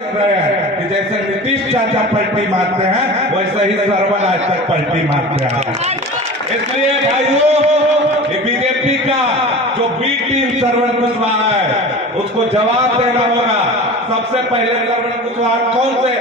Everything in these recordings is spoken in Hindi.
रहे हैं कि जैसे नीतीश चाचा पलटी मारते हैं वैसे ही सरवन आज तक पलटी मारते हैं। इसलिए भाइयों बीजेपी का जो बी टीम सरवन कुशवाहा है उसको जवाब देना होगा। सबसे पहले सरवन कुशवाहा कौन से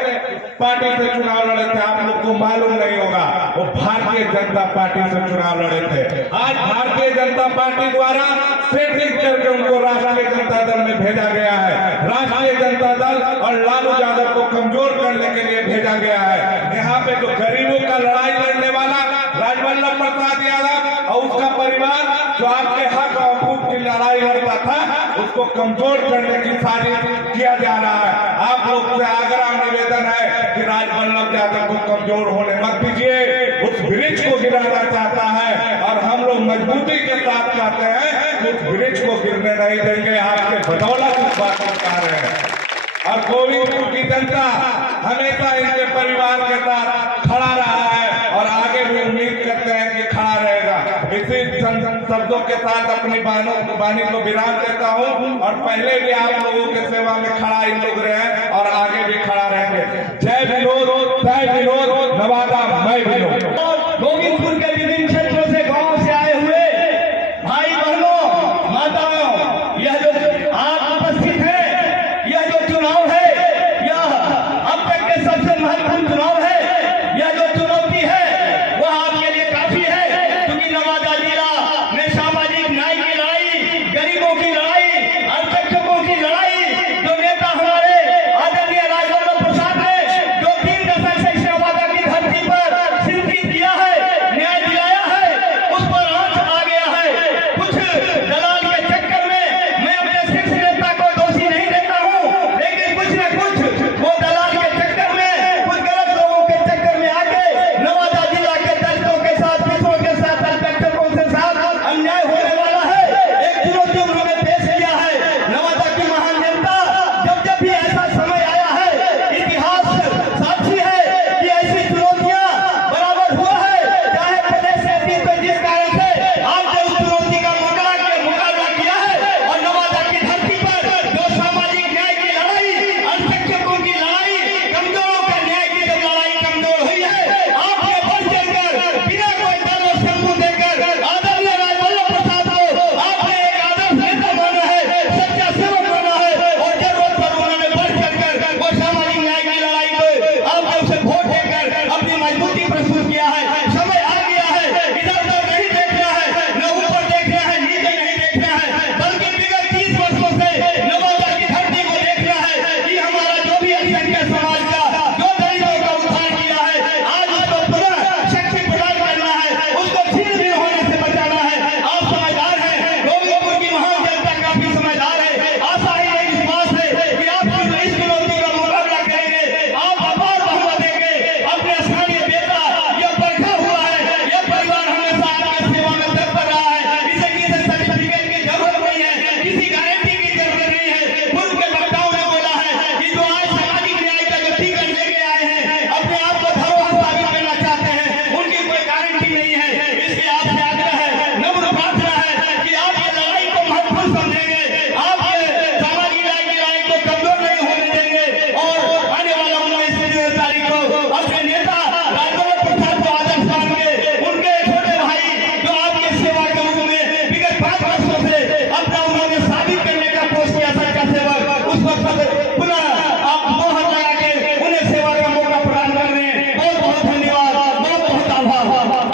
पार्टी से चुनाव लड़े थे आप लोग को मालूम नहीं होगा। वो भारतीय जनता पार्टी से चुनाव लड़े थे। आज भारतीय जनता पार्टी द्वारा सेटिंग करके उनको राष्ट्रीय जनता दल में भेजा गया है। राष्ट्रीय जनता दल और लालू यादव को कमजोर करने के लिए भेजा गया है। यहाँ पे जो गरीबों का लड़ाई लड़ने वाला राजवल्लभ प्रसाद यादव और उसका परिवार जो आपके हक और हकूक की लड़ाई लड़ता था उसको कमजोर करने की साजिश किया जा रहा है। आप लोग से आग्रह निवेदन है कि राजवल्लभ यादव को कमजोर होने मत दीजिए। उस ब्रिज को गिराना चाहता है और हम लोग मजबूती के साथ चाहते हैं कि उस ब्रिज को गिरने नहीं देंगे। आपके बदौलत इस बात को कह रहे हैं और गोविंदपुर की जनता हमेशा इनके परिवार के साथ खड़ा रहा है और आगे भी उम्मीद करते हैं कि खड़ा रहेगा। इसी शब्दों के साथ अपनी वाणी को विराम देता हूं और पहले भी आप लोगों के सेवा में खड़ा इन लोग रहे हैं और आगे भी खड़ा रहेंगे। जय विनोद, जय विनोद, नवादा मैं विनोद। गोविंदपुर के विभिन्न क्षेत्रों से गांव से आए हुए भाई बहनों माताओं, यह जो आप उपस्थित हैं, यह जो चुनाव है यह अब तक के सबसे महत्वपूर्ण चुनाव है। यह जो चुनौती है वह आपके लिए काफी है, क्योंकि नवादा जिला में सामाजिक न्याय की लड़ाई, गरीबों की लड़ाई, अल्पसंख्यकों की लड़ाई जो नेता हमारे आदरणीय राजवल्लभ प्रसाद ने जो 3 दशक से इस नवादा की धरती पर सिंचित किया है, न्याय दिलाया है, उस पर आंच आ गया है। कुछ दलाल के चक्कर में मैं अपने शीर्ष नेता को दोषी नहीं देता हूं, लेकिन कुछ न कुछ वो दलाल के चक्कर में, कुछ गलत लोगों के चक्कर में आके नवादा जिला के दलितों के साथ, पिछड़ों के साथ, अल्पसंख्यकों के साथ अन्याय होने वाला है। एक चुनौती उन्होंने पेश किया है। नवादा की महान जनता जब भी ऐसा समय आया है, इतिहास साक्षी है कि ऐसी चुनौतियां बराबर हुआ है। चाहे प्रदेश से तो जिस कारण से आपने उस चुनौती का मुकाबला किया है और नवादा की धरती पर जो सामाजिक न्याय की लड़ाई, अल्पसंख्यकों की लड़ाई, कमजोरों का न्याय की जब लड़ाई कमजोर हुई है, आपने बढ़ चढ़कर बिना कोई दल और शंकु देकर आदरणीय राजवल्लभ प्रसाद को आपने एक आदर्श नेता माना है, सच्चा सेवक माना है और जरूरत पर उन्होंने बढ़ चढ़कर वो सामाजिक न्याय की लड़ाई को आपने उसे वोट देकर अपनी मजबूती प्रस्तुत किया है। समय आ गया है, इधर उधर नहीं देखना है, न ऊपर देखना है, नीचे नहीं देखना है, बल्कि विगत 30 वर्षों से नवादा की धरती को देखना है कि हमारा जो भी अल्पसंख्यक समाज